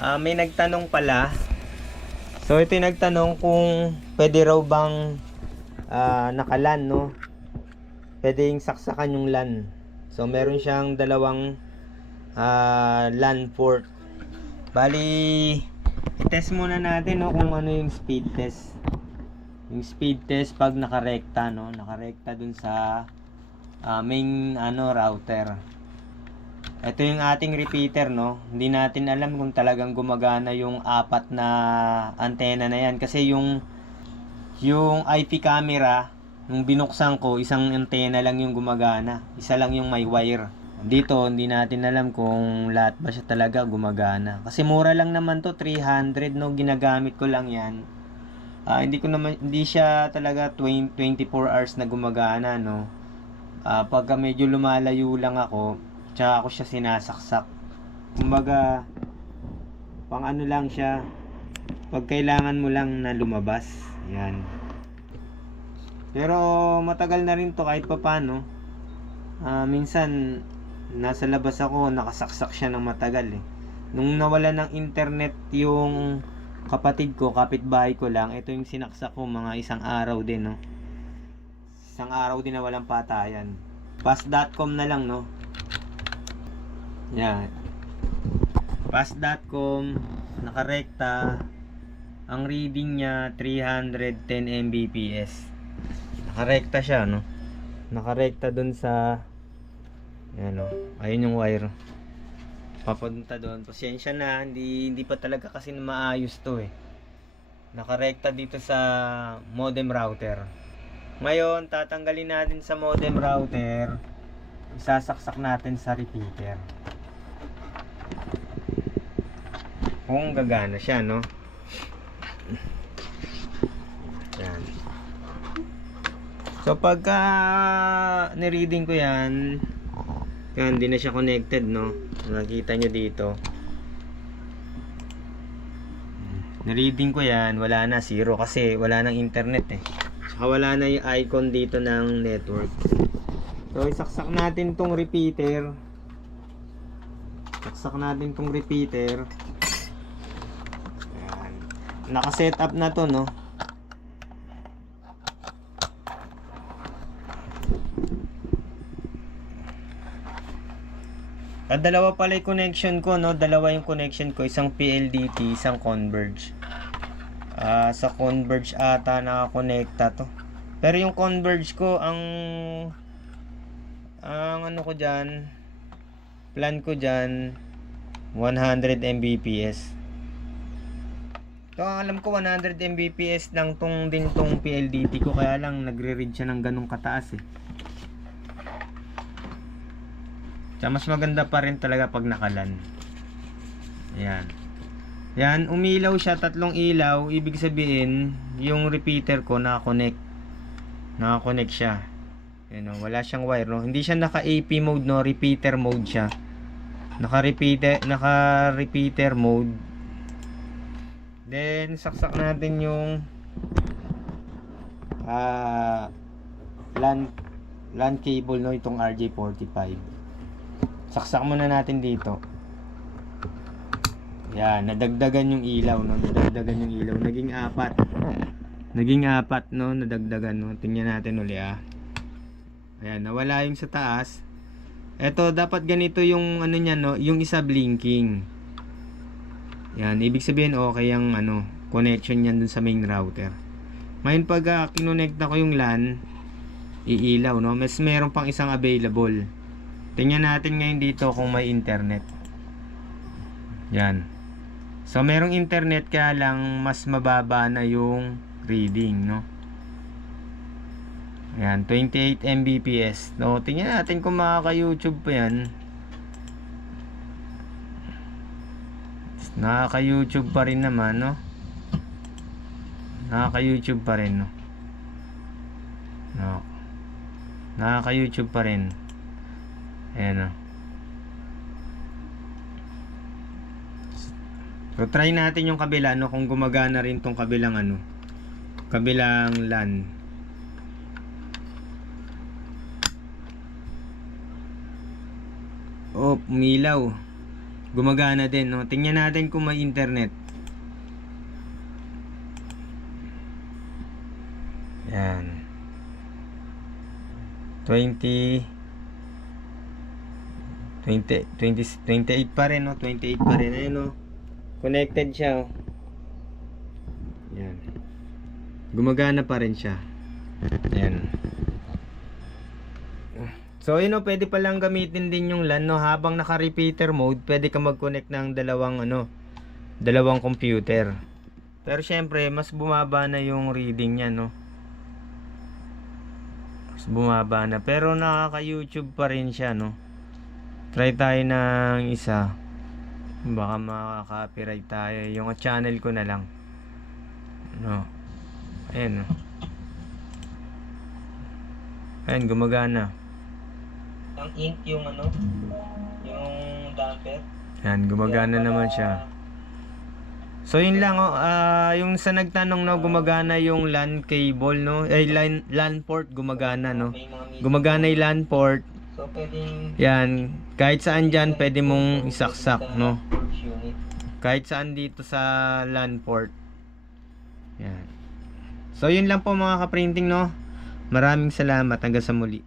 May nagtanong pala. So ito yung nagtanong kung pwede raw bang naka-LAN, no? Pwede yung saksakan yung LAN. So meron siyang dalawang LAN port. Bali, i-test muna natin, no, kung ano yung speed test. Yung speed test pag nakarekta, no? Nakarekta dun sa main router. Ito yung ating repeater, no? Hindi natin alam kung talagang gumagana yung apat na antena na yan. Kasi yung IP camera, nung binuksan ko, isang antena lang yung gumagana. Isa lang yung may wire. Dito, hindi natin alam kung lahat ba siya talaga gumagana. Kasi mura lang naman to, 300, no? Ginagamit ko lang yan. Hindi siya talaga 24 hours na gumagana, no? Pagka medyo lumalayo lang ako, tsaka ako siya sinasaksak. Kumbaga, pang ano lang siya, pag kailangan mo lang na lumabas. Yan. Pero matagal na rin to kahit papano. Minsan, nasa labas ako, nakasaksak siya ng matagal eh. Nung nawala ng internet yung kapatid ko, kapitbahay ko lang, ito yung sinaksak ko mga isang araw din, no? Isang araw din na walang patayan. Pass.com na lang, no? Yan. Pass.com, nakarekta. Ang reading niya 310 Mbps. Nakarekta siya, no? Nakarekta dun sa yan, no? Ayun yung wire. Papunta doon. Pasensya na, hindi pa talaga kasi maayos to eh. Nakarekta dito sa modem router. Ngayon, tatanggalin natin sa modem router. Isasaksak natin sa repeater. Kung gagana siya, no? Yan. So pagka ni-reading ko yan, hindi na siya connected, no? Nakita nyo dito. Ni-reading ko yan, wala na, zero kasi wala nang internet eh. Saka wala na yung icon dito ng network. So isaksak natin tong repeater. Saksak natin tong repeater. Ayan. Naka-set up na to, no? Dalawa pala yung connection ko, no? Dalawa yung connection ko. Isang PLDT, isang Converge. Sa Converge ata nakakonekta to. Pero yung Converge ko, ang ano ko dyan, plan ko dyan, 100 Mbps. So, ang alam ko, 100 Mbps lang tong PLDT ko. Kaya lang, nagre-read siya ng ganong kataas eh. Tsaka mas maganda pa rin talaga pag nakalan. Ayan. Yan, umilaw siya, tatlong ilaw. Ibig sabihin, yung repeater ko naka-connect. Naka-connect siya. Ayan, no? Wala siyang wire, no? Hindi siya naka-AP mode, no? Repeater mode siya. Naka-repeater mode. Then, saksak natin yung LAN cable, no? Itong RJ45. Saksak muna natin dito. Yan, nadagdagan yung ilaw, no? Nadagdagan yung ilaw. Naging apat. Naging apat, no? Nadagdagan, no? Tingnan natin uli, Ayan, nawala yung sa taas. Eto, dapat ganito yung ano niya, no? Yung isa blinking. Yan, ibig sabihin okay yung connection niyan dun sa main router. Ngayon pag kinonekta ko yung LAN, iilaw, no? Mas meron pang isang available. Tingnan natin ngayon dito kung may internet. Yan. So merong internet kaya lang mas mababa na yung reading, no? Yan, 28 Mbps. No, tingnan natin kung makaka-YouTube pa yan. Nakaka-YouTube pa rin naman, no? Nakaka-YouTube pa rin, no? No. Nakaka-YouTube pa rin. Ayan, so try natin yung kabila, no, kung gumagana rin tong kabilang kabilang LAN. Oh, umilaw. Gumagana din, no? Tingnan natin kung may internet. Yan. 28 pa rin, no? 28 pa rin. Ayun, no? Connected siya, oh. Yan. Gumagana pa rin siya. Yan. So, yun, no? Pwede palang gamitin din yung LAN, no? Habang naka-repeater mode, pwede ka mag-connect ng dalawang computer. Pero syempre, mas bumaba na yung reading niya, no? Mas bumaba na. Pero nakaka-YouTube pa rin siya, no? Try tayo ng isa. Baka makaka-copyright tayo. Yung channel ko na lang. No. Ayan, no? Ayan, gumagana. Ang ink yung yung damper. Yan, gumagana naman siya. So yun lang, oh. Yung sa nagtanong, no, gumagana yung LAN cable, no? LAN port gumagana, no? Gumagana yung LAN port. So pwedeng yan, kahit saan diyan pwede mong isaksak, no? Kahit saan dito sa LAN port. Yan. So yun lang po mga ka-printing, no? Maraming salamat, hanggang sa muli.